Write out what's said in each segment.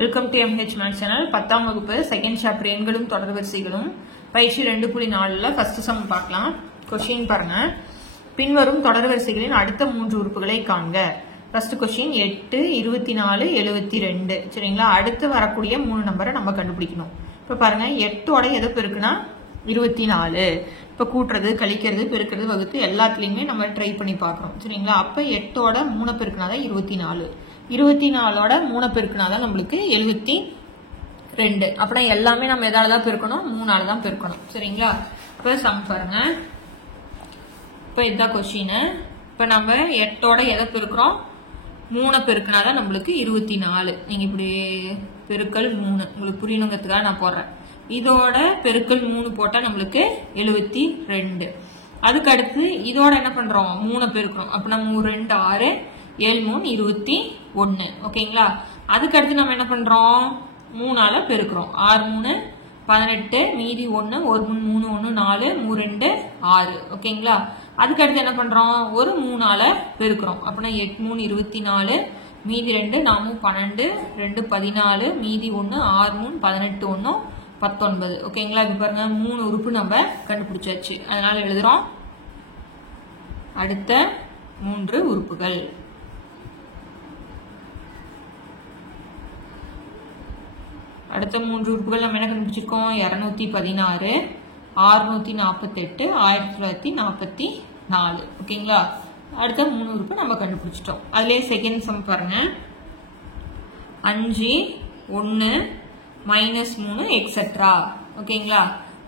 Welcome to MH maths channel. 10ஆம் வகுப்பு second chapter எண்களும் தொடர்வரிசைகளும் பயிற்சி 2.4ல ஃபர்ஸ்ட் சம் பார்க்கலாம். क्वेश्चन பாருங்க. பின்வரும் தொடர்வரிசைகளின் அடுத்த 3 உறுப்புகளை காண்க. First question 8, 24, 72. சரிங்களா? அடுத்து வரக்கூடிய 3 நம்பரை நம்ம கண்டுபிடிக்கணும். இப்ப பாருங்க 8 ஓட எது பெருக்குனா 24. இப்ப கூட்டுறது, கழிக்கிறது, பெருக்கிறது, வகுத்து எல்லாத்துலயுமே நம்ம ட்ரை பண்ணி பார்க்கறோம். சரிங்களா? அப்ப 8 ஓட 3 பெருக்குனாதான் 24. 24ஓட 3 பெருக்குனாதான் நம்மளுக்கு 72. அப்படின்னா எல்லாமே நம்ம எதால தான் பெருக்கணும்? 3ஆல தான் பெருக்கணும். சரிங்களா? இப்ப சம் பாருங்க. இப்ப இதுதான் क्वेश्चन. இப்ப நம்ம 8ஓட எதை பெருக்கிறோம்? 3 பெருக்குனாதான் நம்மளுக்கு 24. நீங்க இப்படி பெருக்கல் 3 உங்களுக்கு புரியணுங்கிறதுக்காக நான் போடுறேன். இதோட பெருக்கல் 3 போட்டா நம்மளுக்கு 72. அதுக்கு அடுத்து இதோட என்ன பண்றோம்? 3 பெருக்கிறோம். அப்ப நம்ம 2 6, 7 3 21. ஓகேங்களா? அதுக்கு அடுத்து நம்ம என்ன பண்றோம்? 3ஆல பெருக்கிறோம். 6 3 18, மீதி 1, 1 3 1 4, 3 2 6. ஓகேங்களா? அதுக்கு அடுத்து என்ன பண்றோம்? ஒரு 3ஆல பெருக்கிறோம். அப்பனா 8 3 24, மீதி 2 4 12, 2 14, மீதி 1 6 3 18 1 19. ஓகேங்களா? இப்ப பாருங்க 3 உறுப்பு நம்ம கண்டுபிடிச்சாச்சு. அதனால எழுதுறோம் அடுத்த 3 உறுப்புகள். அடுத்த 3 உறுப்புகள் நம்ம என்ன கண்டுபிடிச்சிருக்கோம்? 216, 648, 1944. ஓகேங்களா? அடுத்த 3 உறுப்பு நம்ம கண்டுபிடிச்சிட்டோம். அதுலயே செகண்ட் சம் பாருங்க. 5 1 -3 எக்ஸெட்ரா. ஓகேங்களா?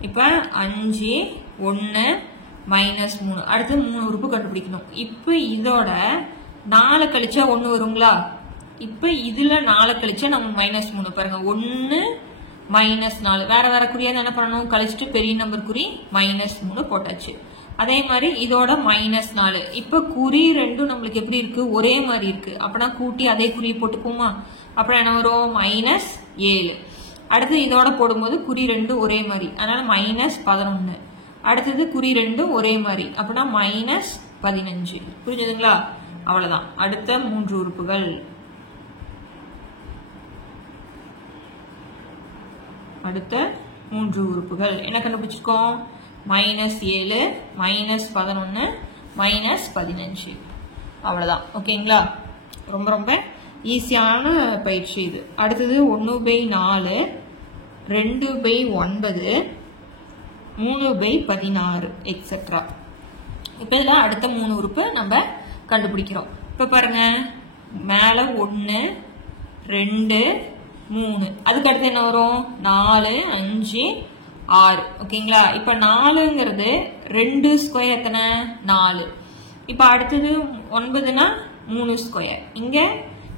இப்ப 5 1 -3 அடுத்து 3 உறுப்பு கண்டுபிடிக்கணும். இப்ப இதோட 4 கழிச்சா 1 வருங்களா? இப்ப இதுல 4 கழிச்சா நம்ம -3 பாருங்க. 1 -4 வேற வேற குறியா என்ன பண்ணணும்? கழிச்சிட்டு பெரிய நம்பர் குறி -3 போட்டாச்சு. அதே மாதிரி இதோட -4. இப்ப குறி ரெண்டும் நம்மளுக்கு எப்படி இருக்கு? ஒரே மாதிரி இருக்கு. அப்பனா கூட்டி அதே குறியை போட்டுப்போமா? அப்புறம் என்ன வரும்? -7. அடுத்து இதோட போடும்போது குறி ரெண்டும் ஒரே மாதிரி, அதனால -11. அடுத்தது குறி ரெண்டும் ஒரே மாதிரி, அப்படின்னா -15. புரிஞ்சுதுங்களா? அவ்வளவுதான். அடுத்த 3 உறுப்புகள். அடுத்த 3 உறுப்புகள் என்ன கண்டுபிடிச்சிருக்கோம்? -7 -11 -15. அவ்வளவுதான். ஓகேங்களா? ரொம்ப ரொம்ப ஈஸியான பயிற்சி இது. அடுத்தது 1/4, 2/9, 3/16 எக்ஸெட்ரா. இப்ப இதுல அடுத்த 3 உறுப்பு நம்ம கண்டுபிடிக்கிறோம். இப்ப பாருங்க மேல 1 2 3, அதுக்கு அடுத்து என்ன வரும்? 4 5 6. ஓகேங்களா? இப்ப 4ங்கிறது 2 ஸ்கொயர் எத்தனை? 4. இப்ப அடுத்தது 9னா 3 ஸ்கொயர், இங்க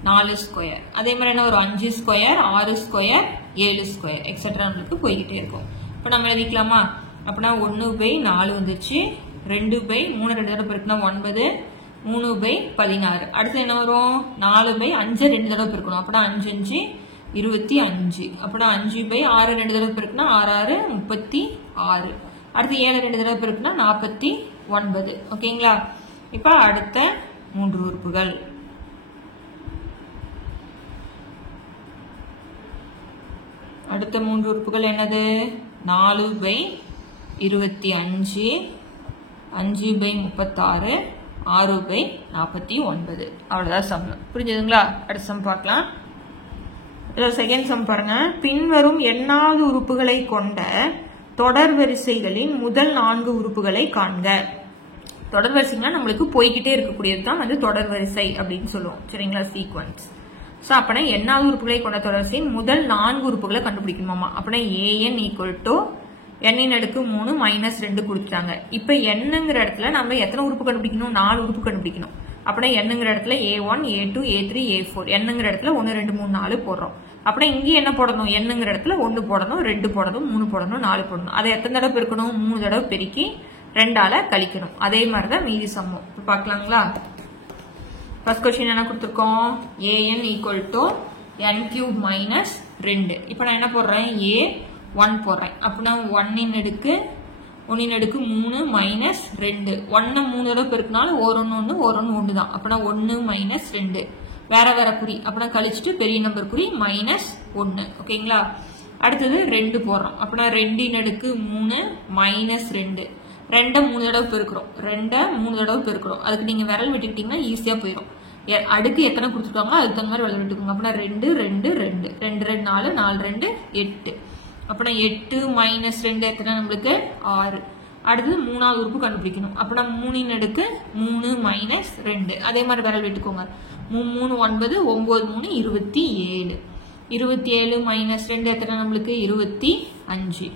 4 ஸ்கொயர். அதே மாதிரி என்ன ஒரு 5 ஸ்கொயர், 6 ஸ்கொயர், 7 ஸ்கொயர் எக்ஸெட்ரா நம்மளுக்கு போய்கிட்டே இருக்கும். இப்ப நம்ம எழுதிக்கலாமா? அப்படின்னா 1/4 வந்துச்சு. 2/3 2 தடவை பெருக்கணும் 9, 3/16. அடுத்து என்ன வரும்? 4/5 2 தடவை பெருக்கணும். அப்படின்னா 5 5 25. அப்படின்னா 5/6 2 தடவை பெருக்குனா 6 6 36. அடுத்து 7 2 தடவை பெருக்குனா 49. ஓகேங்களா? இப்ப அடுத்த 3 உறுப்புகள். அடுத்த 3 உறுப்புகள் என்னது? 4/25, 5/36, 6/49. அவ்வளவுதான் சம். புரிஞ்சதுங்களா? அடுத்த சம் பார்க்கலாம். செகண்ட் சம் பாருங்க. பின்வரும் எண்ணாவது உறுப்புகளை கொண்ட தொடர் வரிசைகளின் முதல் 4 உறுப்புகளை காண்க. தொடர் வரிசைனா நம்மளுக்கு போய்கிட்டே இருக்கக்கூடியது தான் வந்து தொடர் வரிசை அப்படின்னு சொல்லுவோம். சரிங்களா? சீக்வன்ஸ். சோ அப்பனா எண்ணாவது உறுப்புகளை கொண்ட தொடர் வரிசையின் முதல் 4 உறுப்புகளை கண்டுபிடிக்கணுமா? அப்பனா an n ன் அடுக்கு 3 -2 கொடுத்துட்டாங்க. இப்ப என்னங்கிற இடத்துல நம்ம எத்தனை உறுப்பு கண்டுபிடிக்கணும்? 4 உறுப்பு கண்டுபிடிக்கணும். அப்படின்னா என்னங்கிற இடத்துல a1 a2 a3 a4, என்னங்கிற இடத்துல 1 2 3 4 போடுறோம். அப்படின்னா இங்க என்ன போடணும்? என்னங்கிற இடத்துல 1 போடணும், 2 போடணும், 3 போடணும், 4 போடணும். அதை எத்தனை தடவை பெருக்கணும்? 3 தடவை பெருக்கி 2ஆல கழிக்கணும். அதே மாதிரிதான் மீதி சம்மம். இப்ப பாக்கலாங்களா? ஃபர்ஸ்ட் क्वेश्चन என்ன கொடுத்திருக்கோம்? an n³ -2. இப்ப நான் என்ன போடுறேன்? a1 போடுறேன். அப்படின்னா 1 ன் அடுக்கு 3 -2. 1 3 தடவை பெருக்கினாலும் 1 1 1 1 1 தான். அப்படின்னா 1 -2 வேற வேற குறி அப்படின்னா கழிச்சுட்டு பெரிய நம்பர் குறி -1 ஓகேங்களா. அடுத்தது 2 போடுறோம் அப்படின்னா 2 அடுக்கு 3 -2 2 3 தடவை பெருக்கிறோம் 2 3 தடவை பெருக்கிறோம். அதுக்கு நீங்க விரல் விட்டுக்கிட்டீங்கன்னா ஈஸியா போயிடும். அடுக்கு எத்தனை கொடுத்துருக்காங்களோ அதுக்கு தகுந்த மாதிரி விரல் விட்டுக்கோங்க. அப்படின்னா 2 2 2 2 2 4 4 2 8 அப்படின்னா 8 -2 எத்தனை நம்மளுக்கு 6. அடுத்தது மூணாவது உறுப்பு கண்டுபிடிக்கணும். அப்படின்னா 3 அடுக்கு 3 -2 அதே மாதிரி விரல் விட்டுக்கோங்க. 3 9 9 3 27 27 -2 எத்தனை நம்மளுக்கு 25.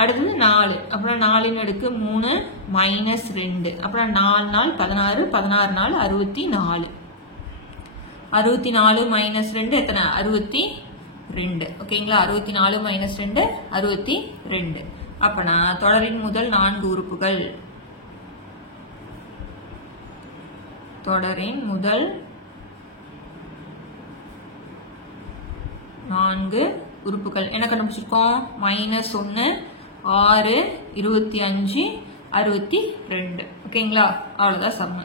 அடுத்தது 4 அப்புறம் 4 அடுக்கு 3 -2 அப்புறம் 4 4 16 16 4 64 64 -2 எத்தனை 62 ஓகேங்களா. 64 -2 62. அப்பனா தொடரின் முதல் 4 உறுப்புகள் தொடரின் முதல் 4 உறுப்புகள் என்ன கண்டுபிடிச்சிருக்கோம்? -1 6 25 62 ஓகேங்களா. அவ்வளவுதான் சம்.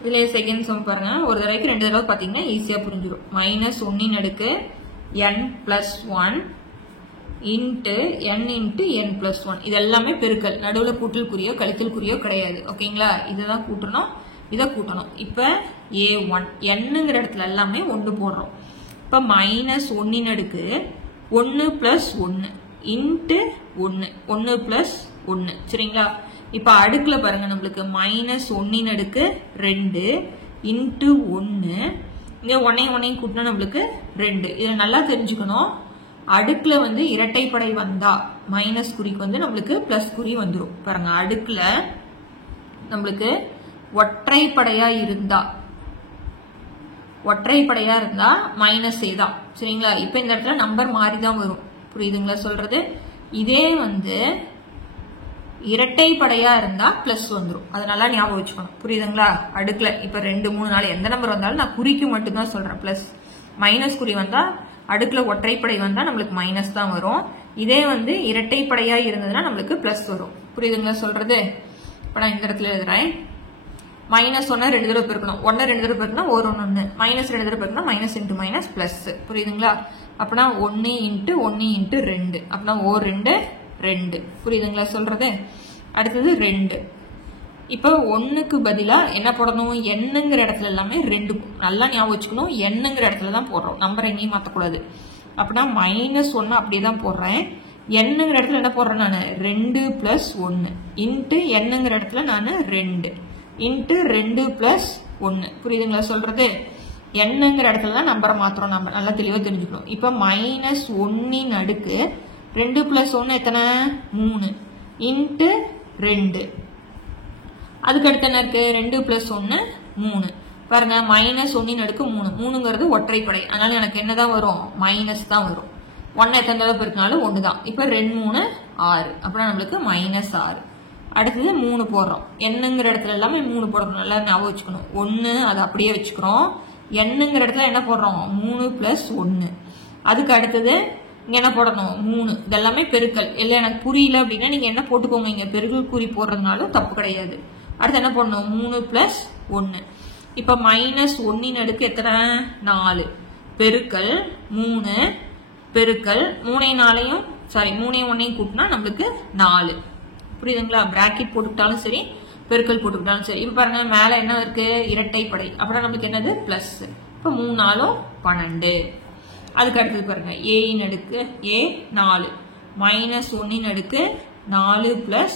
இதுல செகண்ட் சம் பாருங்க. ஒரு தடவைக்கு 2 தடவை பாத்தீங்கன்னா ஈஸியா புரிஞ்சிடும். -1 அடுக்கு n+1 into n into n+1 இது எல்லாமே பெருக்கல். நடுவுல கூட்டல் குறியோ கழித்தல் குறியோ கிடையாது ஓகேங்களா. இதுதான் கூட்டணும் இதை கூட்டணும். இப்ப a1 nங்கிற இடத்துல எல்லாமே 1 போடுறோம். இப்ப -1 அடுக்கு 1 + 1 இன்ட்டு 1 1 + 1 சரிங்களா. இப்ப அடுக்குல பாருங்க நம்மளுக்கு -1 அடுக்கு 2 இன்ட்டு 1 இங்க 1 கூட்டினா நம்மளுக்கு 2. இதை நல்லா தெரிஞ்சுக்கணும். அடுக்குல வந்து இரட்டைப்படை வந்தா மைனஸ் குறிக்கு வந்து நம்மளுக்கு பிளஸ் குறி வந்துடும். பாருங்க அடுக்குல நம்மளுக்கு ஒற்றைப்படையா இருந்தா -a தான் சரிங்களா. இப்ப இந்த இடத்துல நம்பர் மாறிதான் வரும். புரியுதுங்களா சொல்றது? இதே வந்து இரட்டைப்படையா இருந்தா பிளஸ் வந்துடும். அதனால ஞாபகம் வச்சுக்கணும். புரியுதுங்களா? அடுக்குல இப்ப 2 3 4 எந்த நம்பர் வந்தாலும் நான் குறிக்கு மட்டும்தான் சொல்றேன். பிளஸ் மைனஸ் குறி வந்தா அடுக்குல ஒற்றைப்படை வந்தா நம்மளுக்கு மைனஸ் தான் வரும். இதே வந்து இரட்டைப்படையா இருந்ததுன்னா நம்மளுக்கு பிளஸ் வரும். புரியுதுங்களா சொல்றது? இப்ப நான் இந்த இடத்துல எழுதுறேன். -1 2 தடவை பெருக்கணும். 1 2 தடவை பெருக்கினா 1 1 -2 தடவை பெருக்கினா மைனஸ் இன்ட்டு மைனஸ் பிளஸ். புரியுதுங்களா? அப்பனா 1 × 1 × 2 அப்பனா 2 2. புரியுதுங்களா சொல்றது? அடுத்தது 2. இப்ப 1க்கு பதிலா என்ன போடணும்? என்னங்கிற இடத்துல எல்லாமே 2 நல்லா ஞாபகம் வச்சுக்கணும். என்னங்கிற இடத்துல தான் போடுறோம். நம்பர் எங்கேயும் மாற்றக்கூடாது. அப்படின்னா -1 அப்படியே தான் போடுறேன். என்னங்கிற இடத்துல என்ன போடுறேன் நான்? 2 + 1 இன்ட்டு என்னங்கிற இடத்துல நான் 2 இன்ட்டு 2 + 1. புரியுதுங்களா சொல்றது? என்னங்கிற இடத்துல தான் நம்பரை மாத்திரம். நம்ம நல்லா தெளிவா தெரிஞ்சுக்கணும். இப்ப -1 அடுக்கு 2 + 1 எத்தனை? 3 இன்ட்டு 2. அதுக்கு அடுத்து என்ன இருக்கு? 2 + 1 3. பாருங்க -1 அடுக்கு 3 3ங்கிறது ஒற்றைப்படை. அதனால எனக்கு என்னதான் வரும்? மைனஸ் தான் வரும். 1 எத்தனை தடவை பெருக்கினாலும் 1 தான். இப்ப 2 3 6 அப்படின்னா நம்மளுக்கு -6. அடுத்தது 3 போடுறோம். என்னங்கிற இடத்துல எல்லாமே 3 போடணும். நல்லா ஞாபகம் வச்சுக்கணும். 1 அதை அப்படியே வச்சுக்கிறோம். என்னங்கிற இடத்துல என்ன போடுறோம்? 3 + 1. அதுக்கு அடுத்தது இங்க என்ன போடணும்? 3. இதெல்லாமே பெருக்கல். இல்ல எனக்கு புரியல அப்படின்னா நீங்க என்ன போட்டுக்கோங்க. இங்க பெருக்கல் குறி போடுறதுனாலும் தப்பு கிடையாது. அடுத்து என்ன பண்ணணும்? 3 + 1. இப்ப -1 அடுக்கு எத்தனை? 4 பெருக்கல் 3 பெருக்கல் 3 4 சாரி 3 1 கூட்டினா நம்மளுக்கு 4. புரியுதுங்களா? பிராக்கெட் போட்டுக்கிட்டாலும் சரி பெருக்கல் போட்டுக்கிட்டாலும் சரி. இப்ப பாருங்க மேல என்ன இருக்கு? இரட்டைப்படை. அப்புறம் நம்மளுக்கு என்னது? பிளஸ். இப்ப 3 4 12. அதுக்கு அடுத்தது பாருங்க a அடுக்கு a 4 -1 அடுக்கு 4 +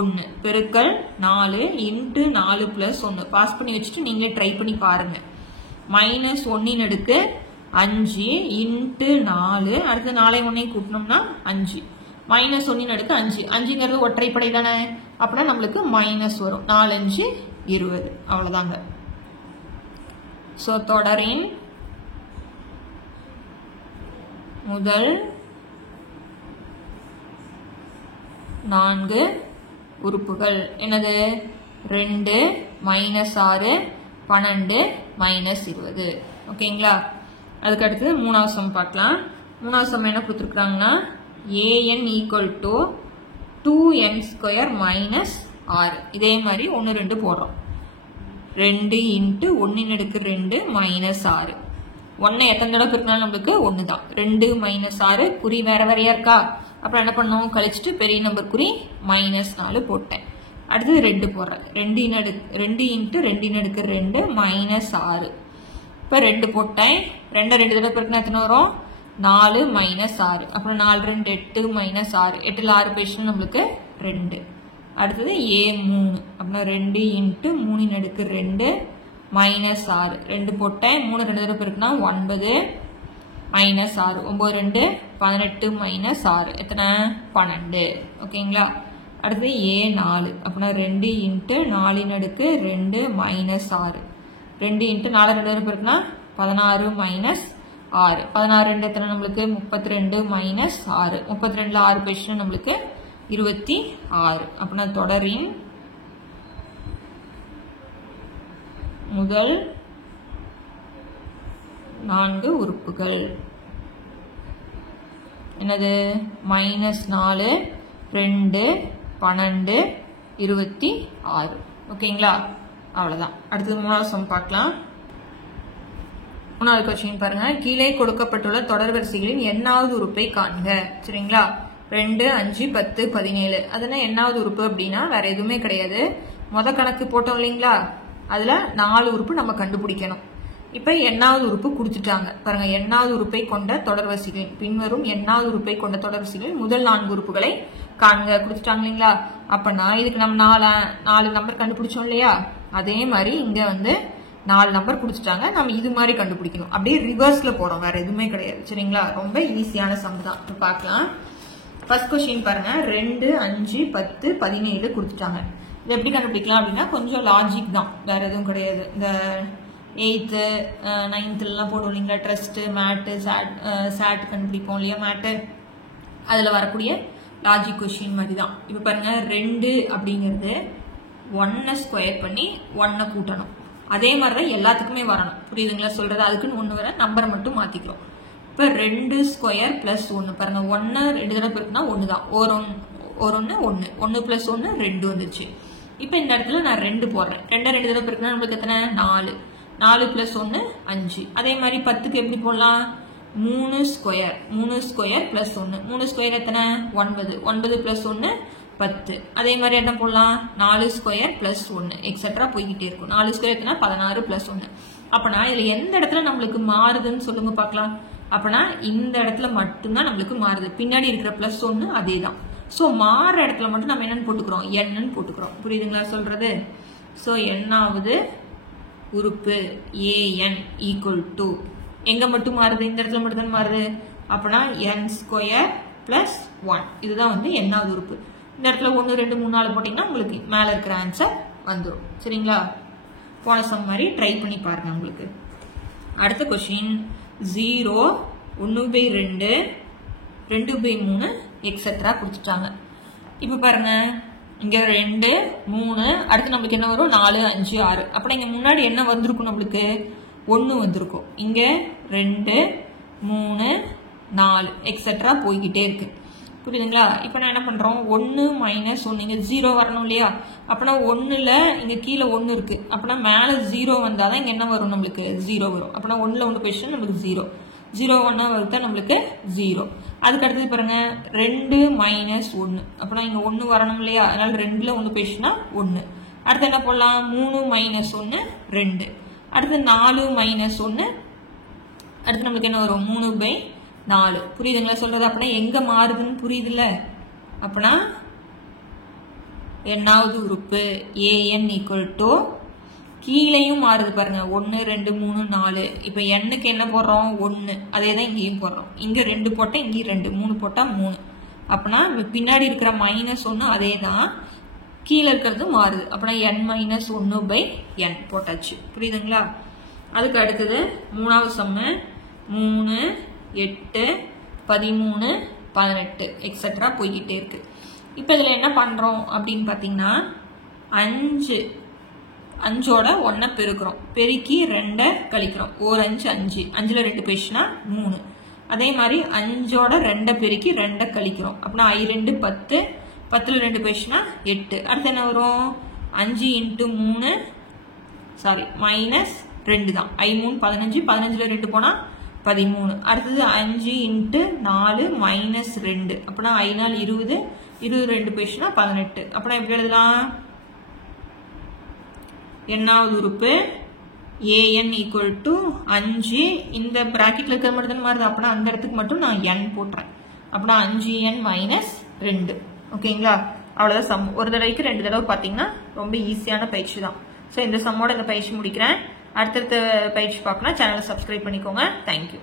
1 பெருக்கல் 4 இன்ட்டு 4 + 1. பாஸ் பண்ணி வச்சுட்டு நீங்களே ட்ரை பண்ணி பாருங்க. -1 அடுக்கு 5 இன்ட்டு 4 அடுத்து 4 1 கூட்டினோம்னா 5 -1 அடுக்கு 5 5ங்கிறது ஒற்றைப்படை தானே. அப்படின்னா நம்மளுக்கு மைனஸ் வரும். 4 5 20. அவ்வளவுதாங்க. சோ தொடரின் முதல் 4 உறுப்புகள் என்னது? 2 -6 12 -20. ஓகேங்களா? அதுக்கு அடுத்து மூணாவது சம் பார்க்கலாம். மூணாவது சம் என்ன கொடுத்துருக்காங்கன்னா an = 2n² - 6. இதே மாதிரி 1 2 போடுறோம். 2 இன்ட்டு 1 அடுக்கு 2 மைனஸ் 6. 1 எத்தனை தடவை பெருக்கினாலும் நம்மளுக்கு 1 தான். 2 மைனஸ் 6 குறி வேற வேறையா இருக்கா? அப்புறம் என்ன பண்ணணும், கழிச்சுட்டு பெரிய நம்பர் குறி மைனஸ் 4 போட்டேன். அடுத்தது 2 போடுறேன். 2 இன்ட்டு 2 அடுக்கு 2 மைனஸ் 6. இப்போ 2 போட்டேன். 2 2 தடவை பெருக்கினா எத்தனை வரும்? 4 மைனஸ் 6. அப்புறம் 4 2 8 மைனஸ் 6. 8ல் 6 போயிடுச்சுன்னா நம்மளுக்கு 2. அடுத்தது A3. அப்படின்னா 2 இன்ட்டு 3 அடுக்கு 2 மைனஸ் 6. 2 போட்டேன். 3 2 தடவை பெருக்கினா 9 மைனஸ் 6. 9 2 18 மைனஸ் 6. எத்தனை? 12. ஓகேங்களா? அடுத்தது A4. அப்படின்னா 2 இன்ட்டு 4 அடுக்கு 2 மைனஸ் 6. 2 இன்ட்டு 4 2 தடவை பெருக்கினா 16 மைனஸ் 6. 16 2 எத்தனை நம்மளுக்கு? 32 மைனஸ் 6. 32ல் 6 போயிடுச்சுன்னா நம்மளுக்கு 26. அப்படின்னா தொடரின் முதல் 4 உறுப்புகள் என்னது? -4 2 12 26. ஓகேங்களா? அவ்வளவுதான். அடுத்தது 3வது சம் பார்க்கலாம். 3வது क्वेश्चन பாருங்க. கீழே கொடுக்கப்பட்டுள்ள தொடர் வரிசைகளின் எண்ணாவது உறுப்பை காண்க. சரிங்களா? 2 5 10 17. அதுனா எண்ணாவது உறுப்பு அப்படின்னா வேற எதுவுமே கிடையாது. முத கணக்கு போட்டோம் இல்லைங்களா? அதுல 4 உறுப்பு நம்ம கண்டுபிடிக்கணும். இப்ப எண்ணாவது உறுப்பு கொடுத்துட்டாங்க பாருங்க. எண்ணாவது உறுப்பை கொண்ட தொடர் வரிசைகளின் பின்வரும் எண்ணாவது உறுப்பை கொண்ட தொடர் வரிசைகளின் முதல் 4 உறுப்புகளை காண்க கொடுத்துட்டாங்க இல்லைங்களா? அப்பனா இதுக்கு நம்ம 4 நம்பர் கண்டுபிடிச்சோம் இல்லையா? அதே மாதிரி இங்க வந்து 4 நம்பர் கொடுத்துட்டாங்க. நம்ம இது மாதிரி கண்டுபிடிக்கணும். அப்படியே ரிவர்ஸ்ல போறோம், வேற எதுவுமே கிடையாது. சரிங்களா? ரொம்ப ஈஸியான சம் தான். இப்ப பார்க்கலாம். ஃபர்ஸ்ட் क्वेश्चन பாருங்க. 2 5 10 17 கொடுத்துட்டாங்க. இது எப்படி கண்டுபிடிக்கலாம் அப்படின்னா கொஞ்சம் லாஜிக் தான், வேற எதுவும் கிடையாது. இந்த 8th 9th எல்லாம் போடுவோம் இல்லைங்களா? ட்ரஸ்ட் மேட்டு சாட் கண்டுபிடிப்போம் இல்லையா? மேட்டு அதுல வரக்கூடிய லாஜிக் கொஸ்டின் மாதிரி தான். இப்ப பாருங்க 2 அப்படிங்கிறது 1 ஸ்கொயர் பண்ணி 1 கூட்டணும். அதே மாதிரிதான் எல்லாத்துக்குமே வரணும். புரியுதுங்களா சொல்றது? அதுக்குன்னு 1 வர நம்பரை மட்டும் மாத்திக்கிறோம். இப்ப 2 ஸ்கொயர் பிளஸ் 1 பாருங்க. 1 2 தடவை பெருக்குனா 1 தான். ஒரு 1 1 1 பிளஸ் 1 2 வந்துச்சு. இப்ப இந்த இடத்துல நான் 2 போடுறேன். 2 2 தடவை பெருக்குனா நம்மளுக்கு எத்தனை? 4. 4 பிளஸ் 1 5. அதே மாதிரி 10க்கு எப்படி போடலாம்? 3 ஸ்கொயர் பிளஸ் 1. 3 ஸ்கொயர் எத்தனை? 9. 9 பிளஸ் 1 10. அதே மாதிரி என்ன போடலாம்? 4 ஸ்கொயர் பிளஸ் 1 எக்ஸெட்ரா போய்கிட்டே இருக்கும். 4 ஸ்கொயர் எத்தனை? 16 பிளஸ் 1. அப்பனா இதுல எந்த இடத்துல நம்மளுக்கு மாறுதுன்னு சொல்லுங்க பார்க்கலாம். அப்பனா இந்த இடத்துல மட்டும்தான் நம்மளுக்கு மாறுது. பின்னாடி இருக்கிற பிளஸ் 1 அதே தான். சோ மாறுற இடத்துல மட்டும் நம்ம என்னன்னு போட்டுக்கிறோம்? n போட்டுக்கிறோம். புரியுதுங்களா சொல்றது? சோ எண்ணாவது உறுப்பு an equal to எங்க மட்டும் மாறுது? இந்த இடத்துல மட்டும் தான் மாறுது. அப்பனா n ஸ்கொயர் பிளஸ் 1. இதுதான் வந்து எண்ணாவது உறுப்பு. இந்த இடத்துல 1 2 3 4 போட்டீங்கன்னா உங்களுக்கு மேல இருக்கிற ஆன்சர் வந்துடும். சரிங்களா? போன சம் மாதிரி ட்ரை பண்ணி பாருங்க உங்களுக்கு. அடுத்த क्वेश्चन 0 1/2 2/3 எக்ஸெட்ரா கொடுத்துட்டாங்க. இப்ப பாருங்க இங்க 2 3 அடுத்து நமக்கு என்ன வரும்? 4 5 6. அப்ப இங்க முன்னாடி என்ன வந்திருக்கும்? நம்மளுக்கு 1 வந்திருக்கும். இங்க 2 3 4 எக்ஸெட்ரா போய்கிட்டே இருக்கு. புரியுதுங்களா? இப்ப நான் என்ன பண்றோம்? 1 மைனஸ் 1 இங்க 0 வரணும் இல்லையா? அப்பனா 1ல இங்க கீழே 1 இருக்கு. அப்பனா மேல 0 வந்தாதான் இங்க என்ன வரும்? நம்மளுக்கு 0 வரும். அப்பனா 1ல 1 போயிடுச்சுன்னா நம்மளுக்கு 0. 0 1 வருதா நம்மளுக்கு 0. அதுக்கு அடுத்து பாருங்க 2 மைனஸ் 1. அப்பனா இங்க 1 வரணும் இல்லையா? அதனால 2ல 1 போயிடுச்சுன்னா 1. அடுத்து என்ன போடலாம்? 3 மைனஸ் 1 2. அடுத்து 4 மைனஸ் 1. அடுத்து நம்மளுக்கு என்ன வரும்? 3/4. புரியுதுங்களா சொல்றது? அப்பனா எங்க மாறுதுன்னு புரியுதுல்ல? அப்பனா எண்ணாவது உறுப்பு an equal to கீழையும் மாறுது பாருங்க. 1 2 3 4. இப்ப n-க்கு என்ன போடுறோம்? 1. அதேதான் இங்கேயும் போடுறோம். இங்க 2 போட்டா இங்க 2 3 போட்டா 3. அப்பனா பின்னாடி இருக்கிற -1 அதேதான், கீழே இருக்கிறது மாறுது. அப்பனா n-1/n போட்டாச்சு. புரியுதுங்களா? அதுக்கு அடுத்தது 3வது சம்மு 3 8 13 18 எக்ஸெட்ரா போய்கிட்டே இருக்கு. இப்ப இதுல என்ன பண்றோம் அப்படின்னு பாத்தீங்கன்னா 5ஓட 1 பெருக்கிறோம். பெருக்கி 2 கழிக்கிறோம். 1 5 5. 5ல 2 போயிடுச்சுன்னா 3. அதே மாதிரி 5ஓட 2 பெருக்கி 2 கழிக்கிறோம். அப்படின்னா I 2 10. 10ல 2 போயிடுச்சுன்னா 8. அடுத்து என்ன வரும்? 5 × 3 சாரி மைனஸ் 2 தான். I 3 15, 15ல 2 போனா 13. அடுத்தது 5 இன்ட்டு 4 மைனஸ் 2. அப்படின்னா I 4 20, 22 போயிடுச்சுன்னா 18. அப்படின்னா எப்படி எழுதலாம்? எண்ணாவது உறுப்பு an equal to 5. இந்த பிராக்கெட்ல இருக்கிற மட்டும் தான் மாறுது. அப்படின்னா அந்த இடத்துக்கு மட்டும் நான் n போட்டுறேன். அப்படின்னா 5n மைனஸ் 2. ஓகேங்களா? அவ்வளவுதான் சம். ஒரு தடவைக்கு 2 தடவை பார்த்தீங்கன்னா ரொம்ப ஈஸியான பயிற்சி தான். ஸோ இந்த சம்மோட இந்த பயிற்சி முடிக்கிறேன். அடுத்தடுத்த பயிற்சி பார்க்கலாம். சேனலை சப்ஸ்கிரைப் பண்ணிக்கோங்க. தேங்க்யூ.